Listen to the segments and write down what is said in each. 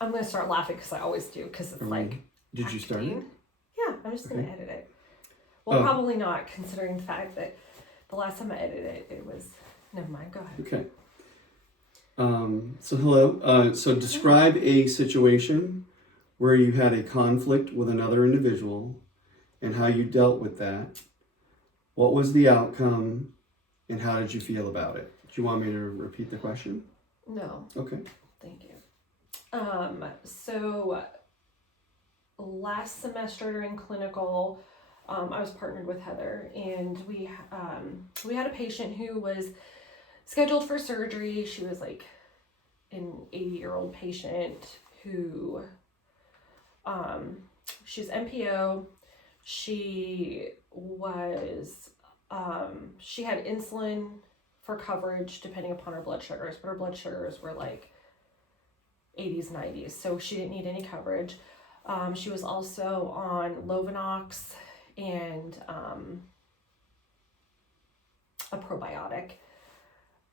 I'm going to start laughing because I always do, because it's like Did acting. you start it? Yeah, I'm just going to edit it. Well, probably not, considering the fact that the last time I edited it, it was... Never mind, go ahead. Okay. So hello. So describe a situation where you had a conflict with another individual and how you dealt with that. What was the outcome and how did you feel about it? Do you want me to repeat the question? No. Okay. Thank you. So last semester during clinical, I was partnered with Heather, and we had a patient who was scheduled for surgery. She was like an 80-year-old patient who, she's NPO. She was, she had insulin for coverage depending upon her blood sugars, but her blood sugars were like 80s, 90s, so she didn't need any coverage. She was also on Lovenox and a probiotic.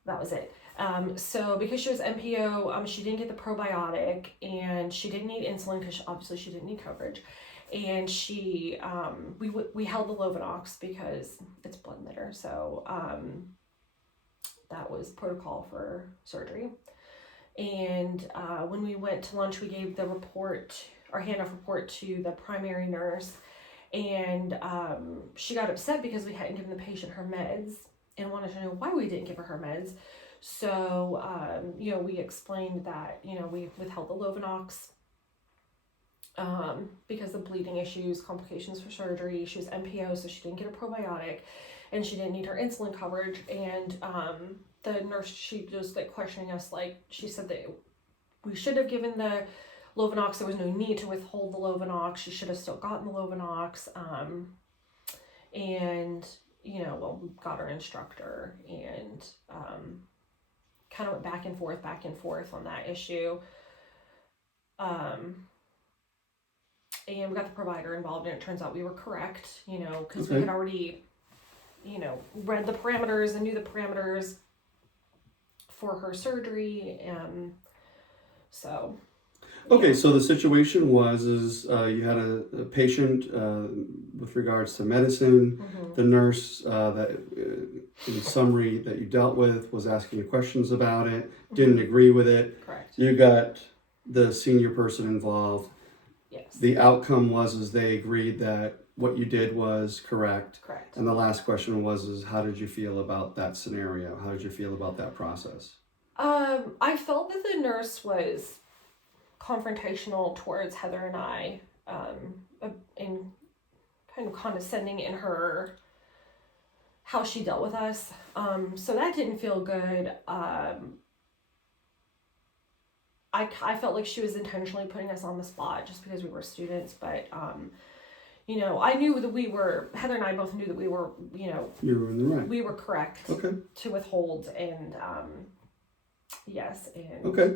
That was it. So because she was NPO, she didn't get the probiotic, and she didn't need insulin because obviously she didn't need coverage. And she, we held the Lovenox because it's blood thinner. So that was protocol for surgery. And when we went to lunch, we gave the report, our handoff report, to the primary nurse, and she got upset because we hadn't given the patient her meds and wanted to know why we didn't give her her meds. So, we explained that, we withheld the Lovenox because of bleeding issues, complications for surgery. She was NPO, so she didn't get a probiotic, and she didn't need her insulin coverage. And the nurse, she was like questioning us, like she said that we should have given the Lovenox. There was no need to withhold the Lovenox. She should have still gotten the Lovenox. And we got our instructor and kind of went back and forth on that issue. And we got the provider involved, and it turns out we were correct, because we had already, read the parameters and knew the parameters for her surgery. Okay, so the situation was you had a patient with regards to medicine. Mm-hmm. The nurse that, in summary, that you dealt with was asking you questions about it, didn't agree with it. Correct. You got the senior person involved. Yes. The outcome was they agreed that what you did was correct. Correct. And the last question was how did you feel about that scenario? How did you feel about that process? I felt that the nurse was confrontational towards Heather and I, and kind of condescending in her how she dealt with us. So that didn't feel good. I felt like she was intentionally putting us on the spot just because we were students, but I knew that Heather and I both knew that we were, you were in the right. We were correct. Okay. To withhold, and yes, and okay.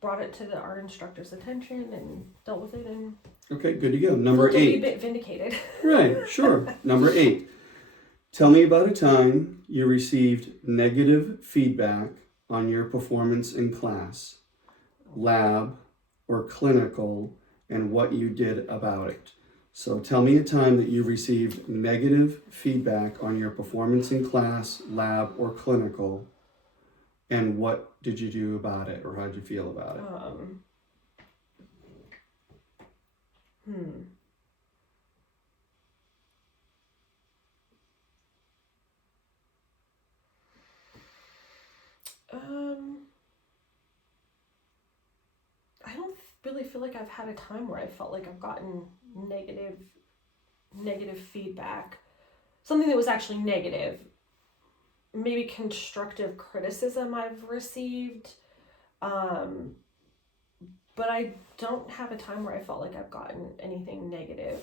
Brought it to our instructor's attention and dealt with it, and okay, good to go. Number 8. A bit vindicated. Right, sure. Number 8. Tell me about a time you received negative feedback on your performance in class, lab, or clinical, and what you did about it. So tell me a time that you received negative feedback on your performance in class, lab, or clinical, and what did you do about it, or how did you feel about it? I don't really feel like I've had a time where I felt like I've gotten negative feedback. Something that was actually negative. Maybe constructive criticism I've received. But I don't have a time where I felt like I've gotten anything negative.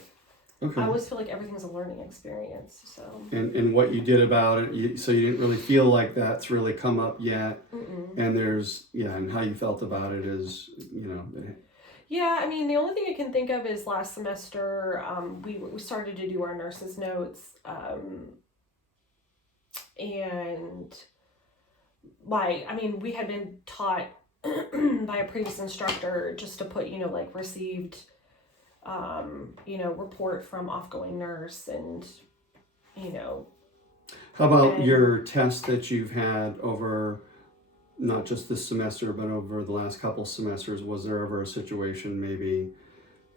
Okay. I always feel like everything's a learning experience. So. And what you did about it, so you didn't really feel like that's really come up yet. Mm-mm. And and how you felt about it is, Yeah, I mean, the only thing I can think of is last semester, we started to do our nurses' notes, and we had been taught by a previous instructor, just to put, like received, report from off-going nurse and, How about and- your tests that you've had over not just this semester, but over the last couple semesters? Was there ever a situation maybe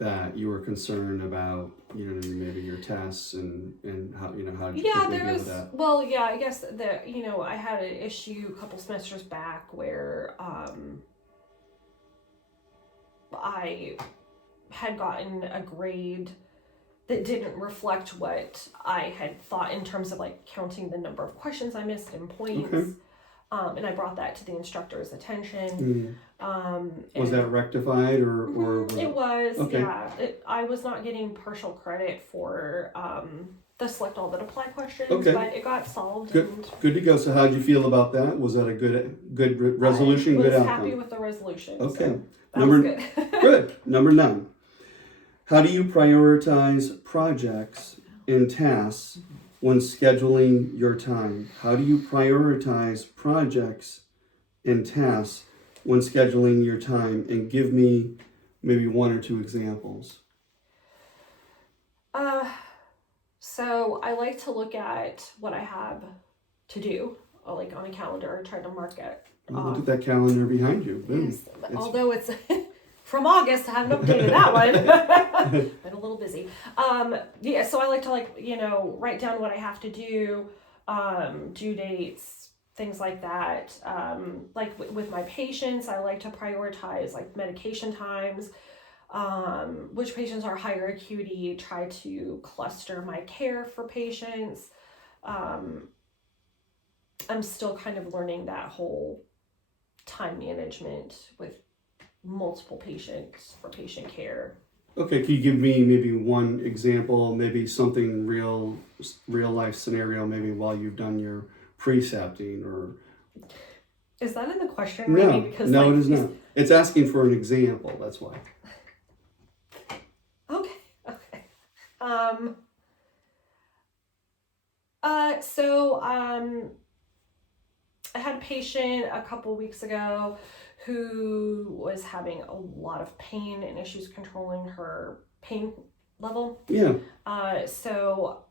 that you were concerned about, maybe your tests and how, how did you Yeah, quickly there deal was, with that? well, yeah, I guess that, I had an issue a couple semesters back where, I had gotten a grade that didn't reflect what I had thought in terms of like counting the number of questions I missed and points. Okay. And I brought that to the instructor's attention. Was that rectified or was it was, okay. yeah. I was not getting partial credit for the select all that apply questions, Okay. but it got solved. Good. And Good to go. So how'd you feel about that? Was that a good resolution? I was Good outcome? happy with the resolution. Okay. So that was good. Good. Number 9. How do you prioritize projects and tasks when scheduling your time? How do you prioritize projects and tasks when scheduling your time? And give me maybe 1 or 2 examples. So I like to look at what I have to do, or like on a calendar, try to mark it. Look at that calendar behind you. Boom. Yes, although it's from August, I haven't updated that one. Been a little busy. Yeah, so I like to write down what I have to do, due dates, things like that. With my patients, I like to prioritize like medication times, which patients are higher acuity, try to cluster my care for patients. I'm still kind of learning that whole time management with multiple patients for patient care. Okay, can you give me maybe 1 example, maybe something real life scenario, maybe while you've done your precepting or... Is that in the question? Really? Because no, it is not. It's asking for an example, that's why. Okay. I had a patient a couple weeks ago who was having a lot of pain and issues controlling her pain level. Yeah. So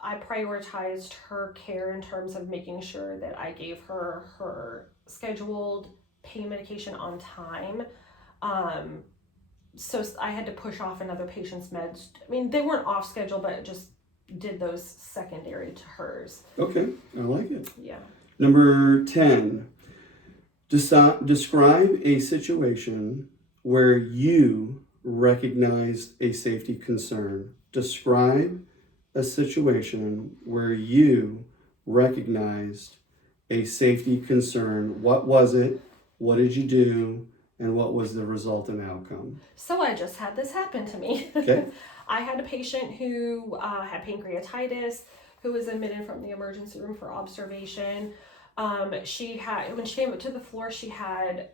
I prioritized her care in terms of making sure that I gave her scheduled pain medication on time. So I had to push off another patient's meds. I mean, they weren't off schedule, but just did those secondary to hers. Okay, I like it. Yeah. Number 10, describe a situation where you recognized a safety concern. Describe a situation where you recognized a safety concern. What was it? What did you do? And what was the resultant outcome? So I just had this happen to me. Okay. I had a patient who had pancreatitis, who was admitted from the emergency room for observation. When she came up to the floor, she had,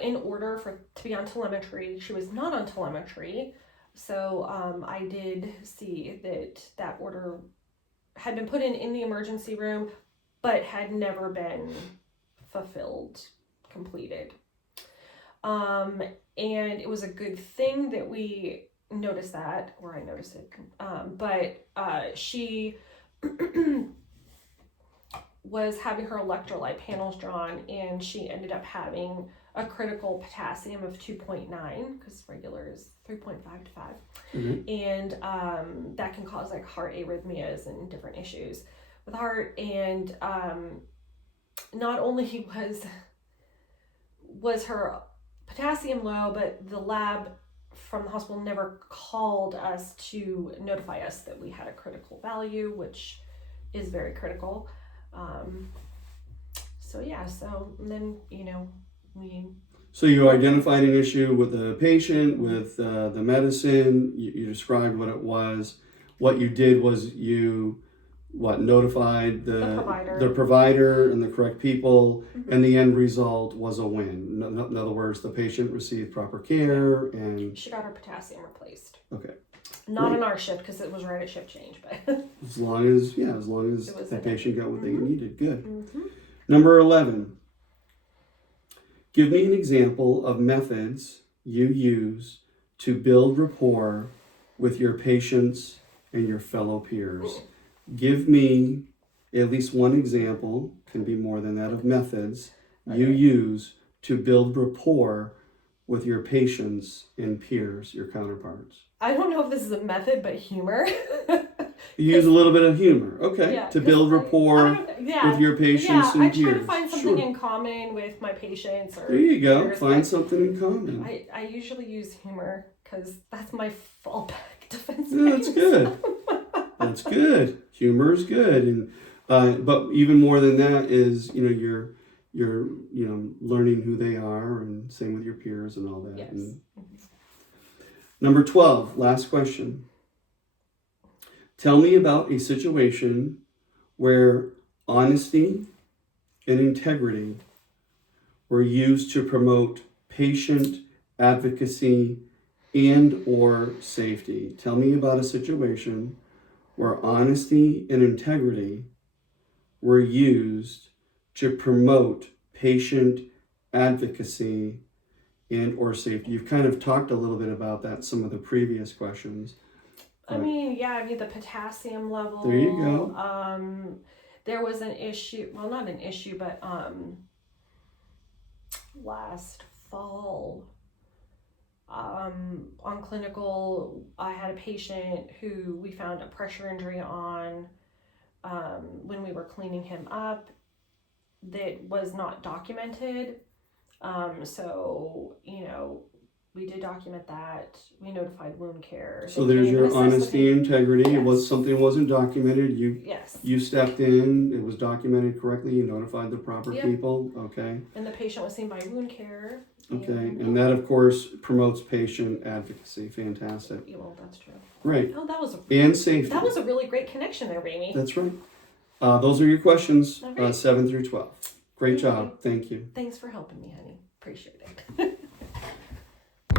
in order to be on telemetry, she was not on telemetry. So I did see that order had been put in the emergency room, but had never been completed. And it was a good thing that we noticed that, or I noticed it. But she was having her electrolyte panels drawn, and she ended up having a critical potassium of 2.9, because regular is 3.5 to 5. Mm-hmm. And that can cause like heart arrhythmias and different issues with heart. And not only was her potassium low, but the lab from the hospital never called us to notify us that we had a critical value, which is very critical. So then, So you identified an issue with the patient, with the medicine, you described what it was. What you did was you notified the provider and the correct people, mm-hmm. and the end result was a win. In other words, the patient received proper care and... She got her potassium replaced. Okay. Not on our shift, because it was right at shift change, but... as long as the patient got what mm-hmm. they needed. Good. Mm-hmm. Number 11, Give me an example of methods you use to build rapport with your patients and your fellow peers. Give me at least one example, can be more than that, of methods you Okay. use to build rapport with your patients and peers, your counterparts. I don't know if this is a method, but humor. You use a little bit of humor, okay, Yeah, to 'cause build I rapport don't- yeah, with your patients yeah, I and try peers. to find something Sure. in common with my patients or There you go. peers, Find but something in common. I usually use humor because that's my fallback defense Yeah, that's good. That's good. Humor is good, and but even more than that is you're learning who they are, and same with your peers and all that. Yes. And number 12, last question. Tell me about a situation where honesty and integrity were used to promote patient advocacy and or safety. Tell me about a situation where honesty and integrity were used to promote patient advocacy and or safety. You've kind of talked a little bit about that in some of the previous questions. I mean, yeah, I mean the potassium level. There you go. There was an issue. Well, not an issue, but last fall, on clinical, I had a patient who we found a pressure injury on when we were cleaning him up that was not documented. So, we did document that. We notified wound care. So They there's came and your assessed the honesty and integrity. It was Yes. something wasn't documented. Yes. You stepped in, it was documented correctly, you notified the proper Yep. people, okay? And the patient was seen by wound care. Okay, and that of course promotes patient advocacy. Fantastic. Yeah, well, that's true. Great. Oh, And safety. that was a really great connection there, Amy. That's right. Those are your questions, All right. 7 through 12. Great Thank job. Thank you. Thanks for helping me, honey. Appreciate it.